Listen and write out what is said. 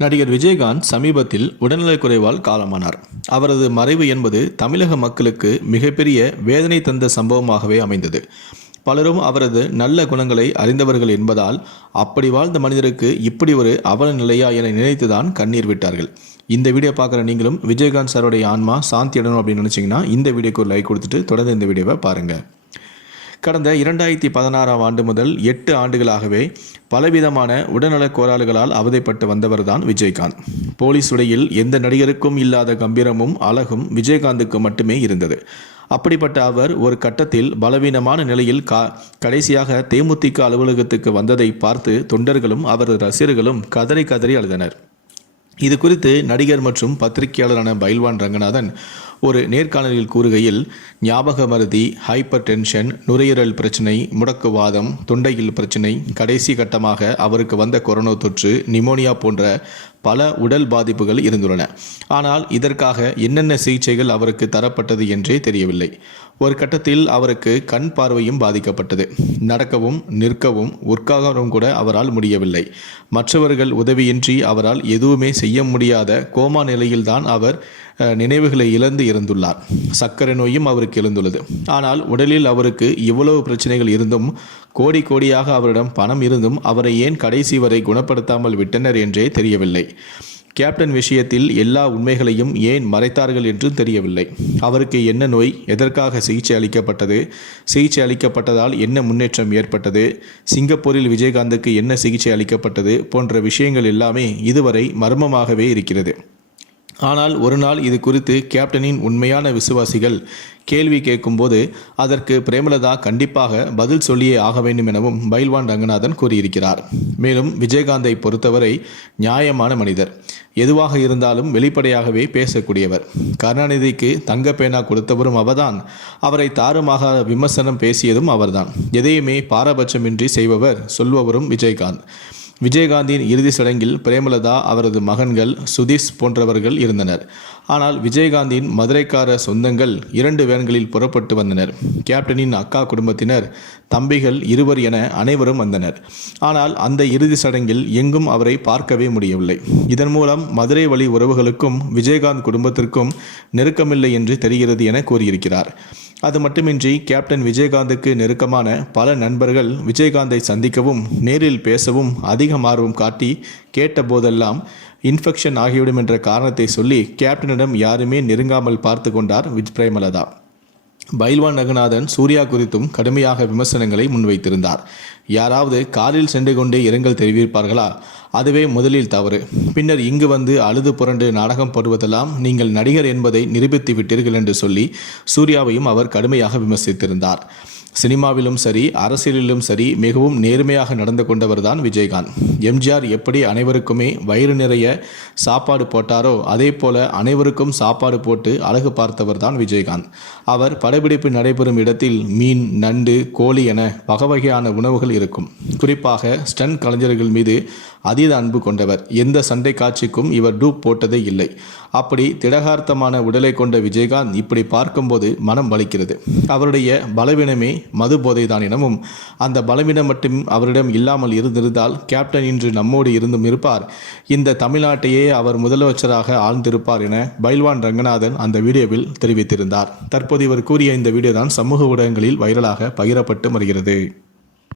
நடிகர் விஜயகாந்த் சமீபத்தில் உடல்நலக்குறைவால் காலமானார். அவரது மறைவு என்பது தமிழக மக்களுக்கு மிகப்பெரிய வேதனை தந்த சம்பவமாகவே அமைந்தது. பலரும் அவரது நல்ல குணங்களை அறிந்தவர்கள் என்பதால் அப்படி வாழ்ந்த மனிதருக்கு இப்படி ஒரு அவல நிலையா என நினைத்துதான் கண்ணீர் விட்டார்கள். இந்த வீடியோ பார்க்குற நீங்களும் விஜயகாந்த் சாருடைய ஆன்மா சாந்தி இடணும் அப்படின்னு நினச்சிங்கன்னா இந்த வீடியோக்கு ஒரு லைக் கொடுத்துட்டு தொடர்ந்து இந்த வீடியோவை பாருங்கள் கடந்த இரண்டாயிரத்தி பதினாறாம் ஆண்டு முதல் எட்டு ஆண்டுகளாகவே பலவிதமான உடல்நலக் கோளாறுகளால் அவதைப்பட்டு வந்தவர்தான் விஜயகாந்த். போலீஸ் உடையில் எந்த நடிகருக்கும் இல்லாத கம்பீரமும் அழகும் விஜயகாந்துக்கு மட்டுமே இருந்தது. அப்படிப்பட்ட அவர் ஒரு கட்டத்தில் பலவீனமான நிலையில் கா கடைசியாக தேமுதிக அலுவலகத்துக்கு வந்ததை பார்த்து தொண்டர்களும் அவரது ரசிகர்களும் கதறி கதறி அழுதனர். இது குறித்து நடிகர் மற்றும் பத்திரிகையாளரான பைல்வான் ரங்கநாதன் ஒரு நேர்காணலில் கூறுகையில் ஞாபக மருதி ஹைப்பர் டென்ஷன் நுரையீரல் பிரச்சனை முடக்குவாதம் தொண்டையில் பிரச்சனை கடைசி கட்டமாக அவருக்கு வந்த கொரோனா தொற்று நிமோனியா போன்ற பல உடல் பாதிப்புகள் இருந்துள்ளன. ஆனால் இதற்காக என்னென்ன சிகிச்சைகள் அவருக்கு தரப்பட்டது என்றே தெரியவில்லை. ஒரு கட்டத்தில் அவருக்கு கண் பார்வையும் பாதிக்கப்பட்டது. நடக்கவும் நிற்கவும் உற்காகவும் கூட அவரால் முடியவில்லை. மற்றவர்கள் உதவியின்றி அவரால் எதுவுமே செய்ய முடியாத கோமா நிலையில்தான் அவர் நினைவுகளை இழந்து இருந்துள்ளார் சர்க்கரை நோயும் அவருக்கு எழுந்துள்ளது. ஆனால் உடலில் அவருக்கு இவ்வளவு பிரச்சனைகள் இருந்தும் கோடி கோடியாக அவரிடம் பணம் இருந்தும் அவரை ஏன் கடைசி வரை குணப்படுத்தாமல் விட்டனர் என்றே தெரியவில்லை. கேப்டன் விஷயத்தில் எல்லா உண்மைகளையும் ஏன் மறைத்தார்கள் என்றும் தெரியவில்லை. அவருக்கு என்ன நோய் எதற்காக சிகிச்சை அளிக்கப்பட்டது சிகிச்சை அளிக்கப்பட்டதால் என்ன முன்னேற்றம் ஏற்பட்டது சிங்கப்பூரில் விஜயகாந்துக்கு என்ன சிகிச்சை அளிக்கப்பட்டது போன்ற விஷயங்கள் எல்லாமே இதுவரை மர்மமாகவே இருக்கிறது. ஆனால் ஒரு நாள் இது குறித்து கேப்டனின் உண்மையான விசுவாசிகள் கேள்வி கேட்கும்போது அதற்கு பிரேமலதா கண்டிப்பாக பதில் சொல்லியே ஆக வேண்டும் எனவும் பைல்வான் ரங்கநாதன் கூறியிருக்கிறார். மேலும் விஜயகாந்தை பொறுத்தவரை நியாயமான மனிதர். எதுவாக இருந்தாலும் வெளிப்படையாகவே பேசக்கூடியவர். கருணாநிதிக்கு தங்க பேனா கொடுத்தவரும் அவர்தான். அவரை தாறுமாக விமர்சனம் பேசியதும் அவர்தான். எதையுமே பாரபட்சமின்றி செய்பவர் சொல்பவரும் விஜயகாந்த். விஜயகாந்தின் இறுதி சடங்கில் பிரேமலதா அவரது மகன்கள் சுதீஷ் போன்றவர்கள் இருந்தனர். ஆனால் விஜயகாந்தின் மதுரைக்கார சொந்தங்கள் இரண்டு வேன்களில் புறப்பட்டு வந்தனர். கேப்டனின் அக்கா குடும்பத்தினர் தம்பிகள் இருவர் என அனைவரும் வந்தனர். ஆனால் அந்த இறுதி சடங்கில் எங்கும் அவரை பார்க்கவே முடியவில்லை. இதன் மூலம் மதுரை வழி உறவுகளுக்கும் விஜயகாந்த் குடும்பத்திற்கும் நெருக்கமில்லை என்று தெரிகிறது என கூறியிருக்கிறார். அது மட்டுமின்றி கேப்டன் விஜயகாந்துக்கு நெருக்கமான பல நண்பர்கள் விஜயகாந்தை சந்திக்கவும் நேரில் பேசவும் அதிகம் ஆர்வம் காட்டி கேட்ட போதெல்லாம் இன்ஃபெக்ஷன் ஆகிவிடும் என்ற காரணத்தை சொல்லி கேப்டனிடம் யாருமே நெருங்காமல் பார்த்து கொண்டார் விஜ் பிரேமலதா. பைல்வான் ரகுநாதன் சூர்யா குறித்தும் கடுமையாக விமர்சனங்களை முன்வைத்திருந்தார். யாராவது காரில் சென்று கொண்டே இரங்கல் தெரிவிப்பார்களா? அதுவே முதலில் தவறு. பின்னர் இங்கு வந்து அழுது புரண்டு நாடகம் போடுவதெல்லாம் நீங்கள் நடிகர் என்பதை நிரூபித்து விட்டீர்கள் என்று சொல்லி சூர்யாவையும் அவர் கடுமையாக விமர்சித்திருந்தார். சினிமாவிலும் சரி அரசியலிலும் சரி மிகவும் நேர்மையாக நடந்து கொண்டவர்தான் விஜயகாந்த். எம்ஜிஆர் எப்படி அனைவருக்குமே வயிறு நிறைய சாப்பாடு போட்டாரோ அதே போல அனைவருக்கும் சாப்பாடு போட்டு அழகு பார்த்தவர் தான் விஜயகாந்த். அவர் படப்பிடிப்பு நடைபெறும் இடத்தில் மீன் நண்டு கோழி என வகை வகையான உணவுகள் இருக்கும். குறிப்பாக ஸ்டன் கலைஞர்கள் மீது அதீத அன்பு கொண்டவர். எந்த சண்டை காட்சிக்கும் இவர் டூப் போட்டதே இல்லை. அப்படி திடகார்த்தமான உடலை கொண்ட விஜயகாந்த் இப்படி பார்க்கும்போது மனம் வலிக்கிறது. அவருடைய பலவீனமே மது போதைதான் எனவும் அந்த பலவீனம் மட்டும் அவரிடம் இல்லாமல் இருந்திருந்தால் கேப்டன் இன்று நம்மோடு இருந்தும் இருப்பார். இந்த தமிழ்நாட்டையே அவர் முதலமைச்சராக ஆழ்ந்திருப்பார் என பைல்வான் ரங்கநாதன் அந்த வீடியோவில் தெரிவித்திருந்தார். தற்போது இவர் கூறிய இந்த வீடியோ தான் சமூக ஊடகங்களில் வைரலாக பகிரப்பட்டு வருகிறது.